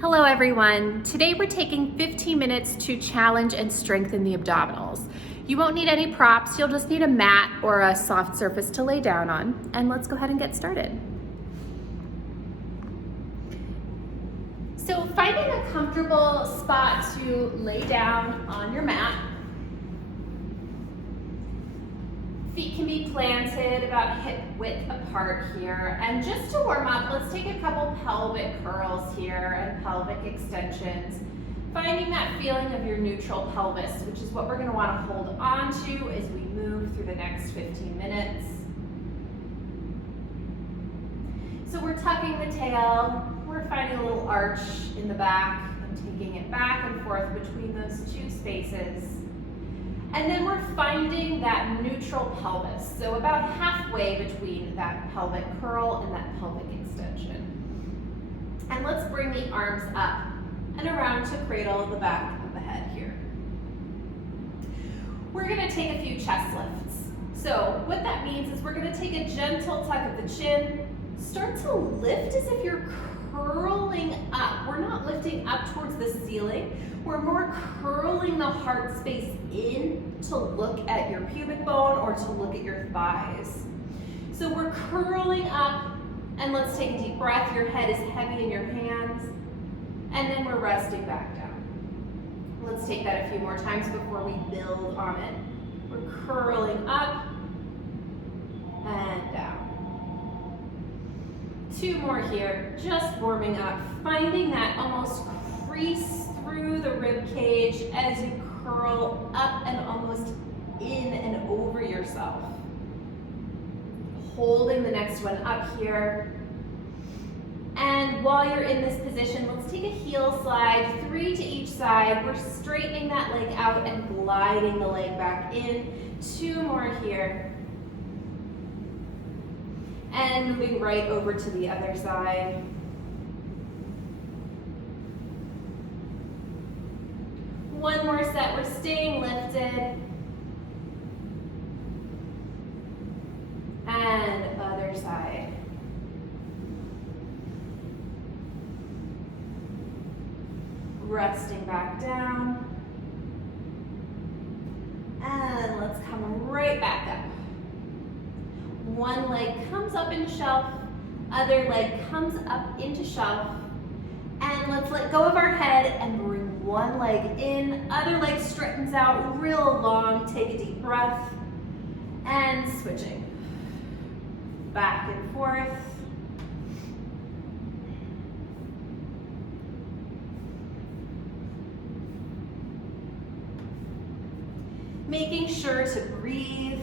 Hello everyone. Today we're taking 15 minutes to challenge and strengthen the abdominals. You won't need any props, you'll just need a mat or a soft surface to lay down on. And let's go ahead and get started. So finding a comfortable spot to lay down on your mat. Feet can be planted about hip width apart here. And just to warm up, let's take a couple pelvic curls here and pelvic extensions. Finding that feeling of your neutral pelvis, which is what we're going to want to hold on to as we move through the next 15 minutes. So we're tucking the tail, we're finding a little arch in the back and taking it back and forth between those two spaces. And then we're finding that neutral pelvis, so about halfway between that pelvic curl and that pelvic extension. And let's bring the arms up and around to cradle the back of the head here. We're going to take a few chest lifts. So what that means is we're going to take a gentle tuck of the chin, start to lift as if you're curling up. We're not lifting up towards the ceiling. We're more curling the heart space in to look at your pubic bone or to look at your thighs. So we're curling up, and let's take a deep breath. Your head is heavy in your hands, and then we're resting back down. Let's take that a few more times before we build on it. We're curling up and down. Two more here, just warming up, finding that almost crease through the rib cage as you curl up and almost in and over yourself. Holding the next one up here. And while you're in this position, let's take a heel slide, 3 to each side. We're straightening that leg out and gliding the leg back in. 2 more here. And moving right over to the other side. One more set, we're staying lifted. And other side. Resting back down. And let's come right back up. One leg comes up into shelf, other leg comes up into shelf, and let's let go of our head and bring one leg in, other leg straightens out real long, take a deep breath, and switching. Back and forth. Making sure to breathe.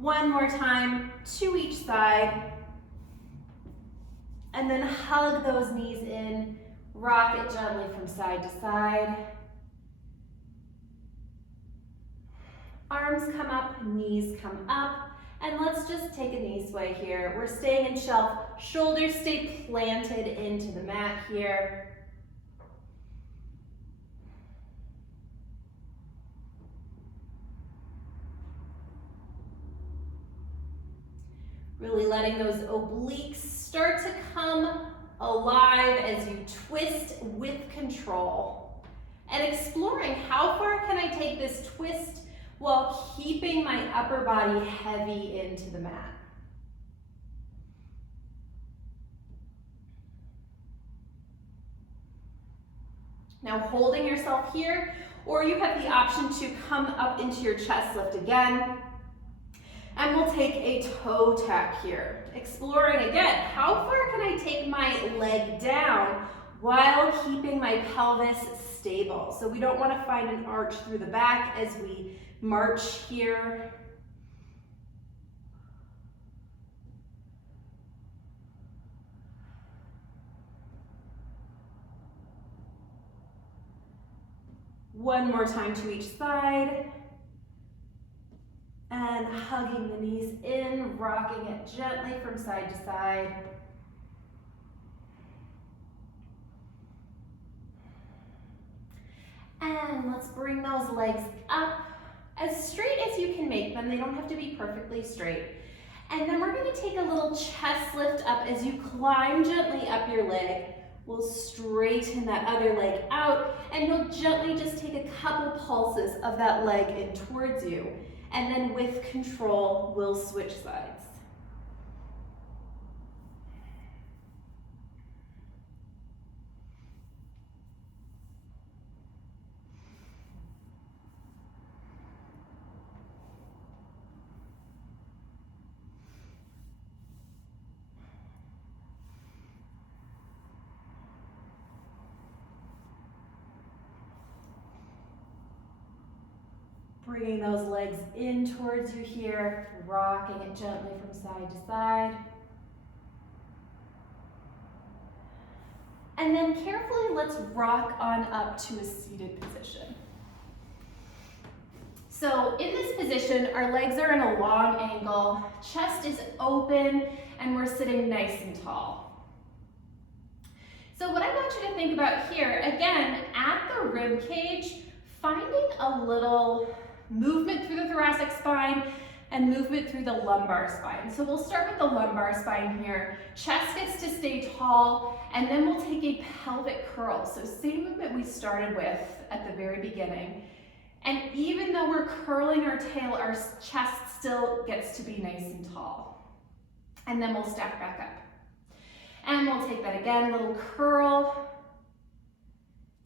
One more time, to each side. And then hug those knees in, rock it gently from side to side. Arms come up, knees come up, and let's just take a knee sway here. We're staying in shelf, shoulders stay planted into the mat here. Really letting those obliques start to come alive as you twist with control. And exploring how far can I take this twist while keeping my upper body heavy into the mat. Now holding yourself here, or you have the option to come up into your chest lift again. And we'll take a toe tap here. Exploring again, how far can I take my leg down while keeping my pelvis stable? So we don't want to find an arch through the back as we march here. One more time to each side. And hugging the knees in, rocking it gently from side to side. And let's bring those legs up as straight as you can make them. They don't have to be perfectly straight. And then we're going gonna take a little chest lift up as you climb gently up your leg. We'll straighten that other leg out, and you'll gently just take a couple pulses of that leg in towards you. And then with control, we'll switch sides. Bringing those legs in towards you here, rocking it gently from side to side. And then carefully, let's rock on up to a seated position. So in this position, our legs are in a long angle, chest is open, and we're sitting nice and tall. So what I want you to think about here, again, at the rib cage, finding a little movement through the thoracic spine and movement through the lumbar spine. So we'll start with the lumbar spine here. Chest gets to stay tall, and then we'll take a pelvic curl. So same movement we started with at the very beginning. And even though we're curling our tail, our chest still gets to be nice and tall. And then we'll stack back up. And we'll take that again, little curl,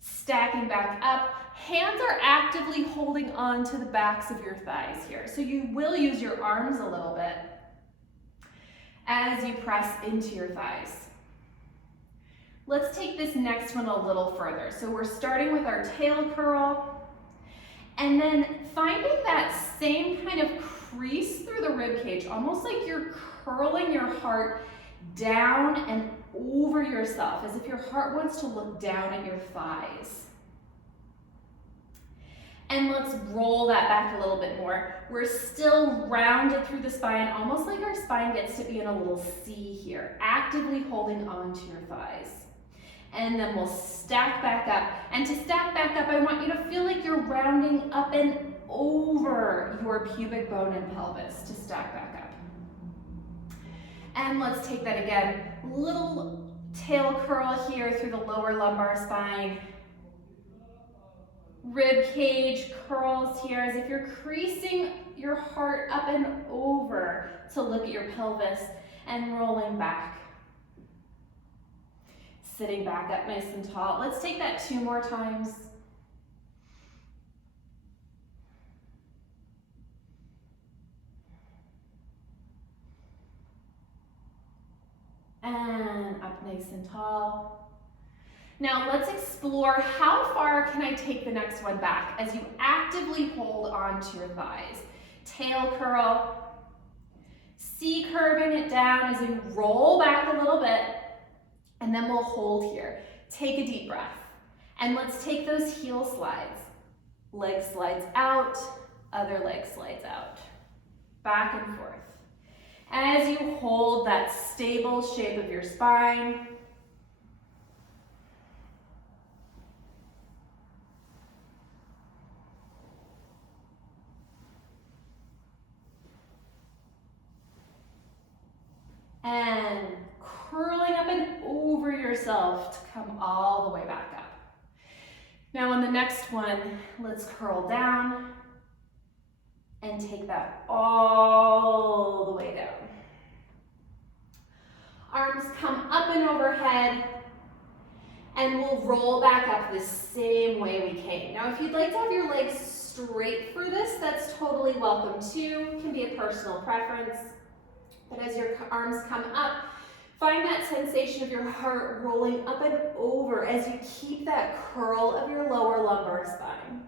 stacking back up. Hands are actively holding on to the backs of your thighs here. So you will use your arms a little bit as you press into your thighs. Let's take this next one a little further. So we're starting with our tail curl, and then finding that same kind of crease through the rib cage, almost like you're curling your heart down and over yourself, as if your heart wants to look down at your thighs. And let's roll that back a little bit more. We're still rounded through the spine, almost like our spine gets to be in a little C here, actively holding on to your thighs. And then we'll stack back up. And to stack back up, I want you to feel like you're rounding up and over your pubic bone and pelvis to stack back up. And let's take that again. Little tail curl here through the lower lumbar spine. Rib cage curls here as if you're creasing your heart up and over to look at your pelvis, and rolling back. Sitting back up nice and tall. Let's take that 2 more times. And up nice and tall. Now let's explore how far can I take the next one back as you actively hold on to your thighs. Tail curl, C curving it down as you roll back a little bit, and then we'll hold here. Take a deep breath, and let's take those heel slides. Leg slides out, other leg slides out, back and forth. As you hold that stable shape of your spine, and curling up and over yourself to come all the way back up. Now on the next one, let's curl down and take that all the way down. Arms come up and overhead, and we'll roll back up the same way we came. Now if you'd like to have your legs straight for this, that's totally welcome too. It can be a personal preference. But as your arms come up, find that sensation of your heart rolling up and over as you keep that curl of your lower lumbar spine.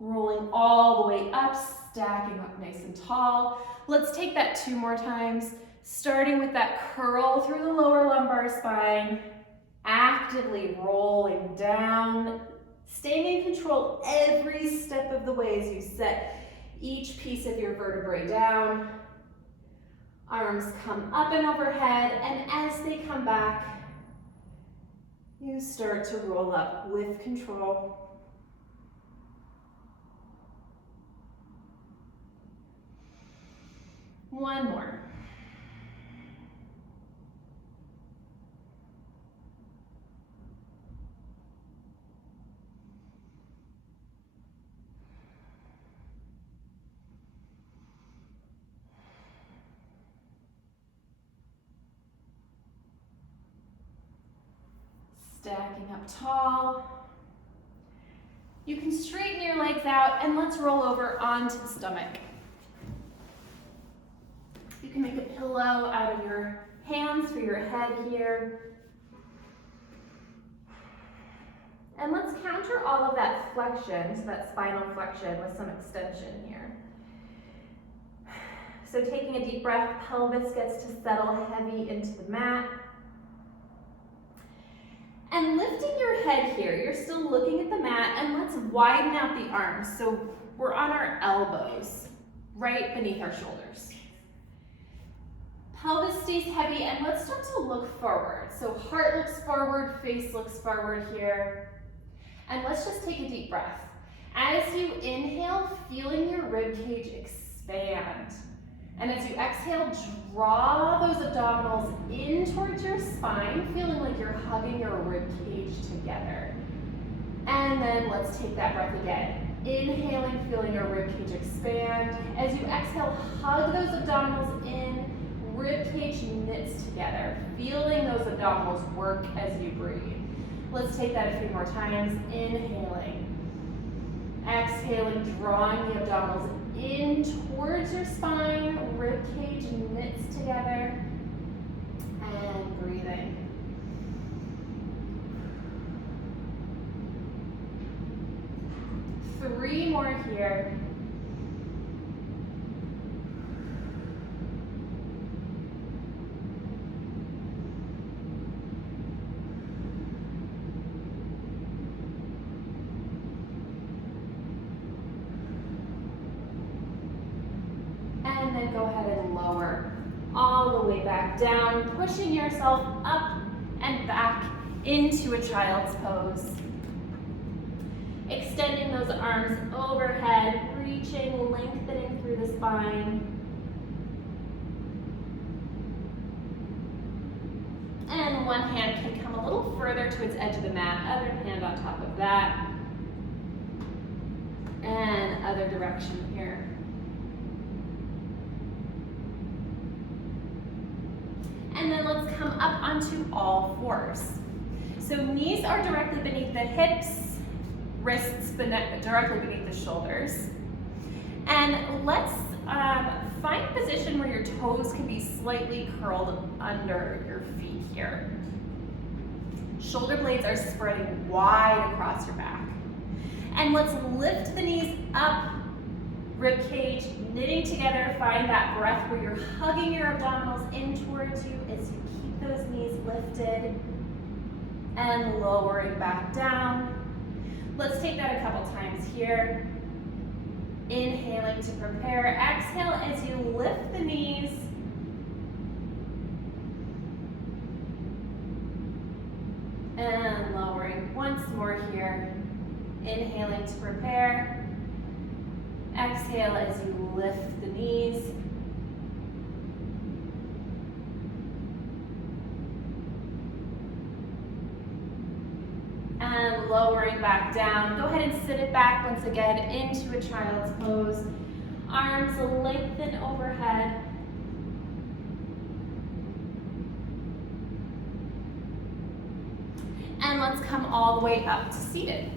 Rolling all the way up, stacking up nice and tall. Let's take that 2 more times, starting with that curl through the lower lumbar spine, actively rolling down, staying in control every step of the way as you set each piece of your vertebrae down. Arms come up and overhead, and as they come back, you start to roll up with control. One more. stacking up tall. You can straighten your legs out and let's roll over onto the stomach. You can make a pillow out of your hands for your head here. And let's counter all of that flexion, so that spinal flexion, with some extension here. So taking a deep breath, pelvis gets to settle heavy into the mat. And lifting your head here, you're still looking at the mat, and let's widen out the arms. So we're on our elbows, right beneath our shoulders. Pelvis stays heavy, and let's start to look forward. So heart looks forward, face looks forward here. And let's just take a deep breath. As you inhale, feeling your rib cage expand. And as you exhale, draw those abdominals in towards your spine, feeling like you're hugging your rib cage together. And then let's take that breath again. Inhaling, feeling your rib cage expand. As you exhale, hug those abdominals in, rib cage knits together, feeling those abdominals work as you breathe. Let's take that a few more times. Inhaling. Exhaling, drawing the abdominals in towards your spine, rib cage knits together, and breathing. Three more here. And then go ahead and lower all the way back down, pushing yourself up and back into a child's pose. Extending those arms overhead, reaching, lengthening through the spine. And one hand can come a little further to its edge of the mat, other hand on top of that. And other direction here. And then let's come up onto all fours. So knees are directly beneath the hips, wrists directly beneath the shoulders. And let's find a position where your toes can be slightly curled under your feet here. Shoulder blades are spreading wide across your back. And let's lift the knees up, rib cage knitting together. Find that breath where you're hugging your abdominals in towards you as you keep those knees lifted and lowering back down. Let's take that a couple times here. Inhaling to prepare. Exhale as you lift the knees. And lowering once more here. Inhaling to prepare. Exhale as you lift the knees. And lowering back down. Go ahead and sit it back once again into a child's pose. Arms lengthen overhead. And let's come all the way up to seated.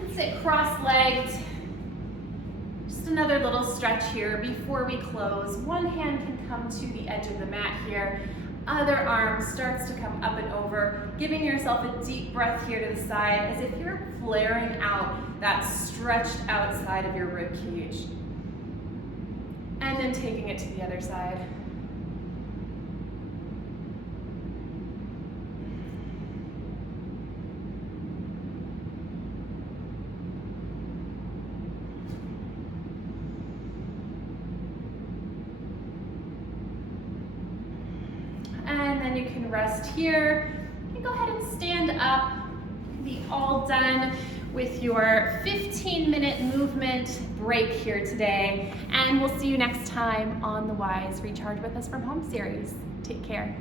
And sit cross-legged. Just another little stretch here before we close. One hand can come to the edge of the mat here. Other arm starts to come up and over, giving yourself a deep breath here to the side as if you're flaring out that stretched outside of your rib cage. And then taking it to the other side. And then you can rest here. You can go ahead and stand up. Be all done with your 15-minute movement break here today. And we'll see you next time on the Wise Recharge with Us from Home series. Take care.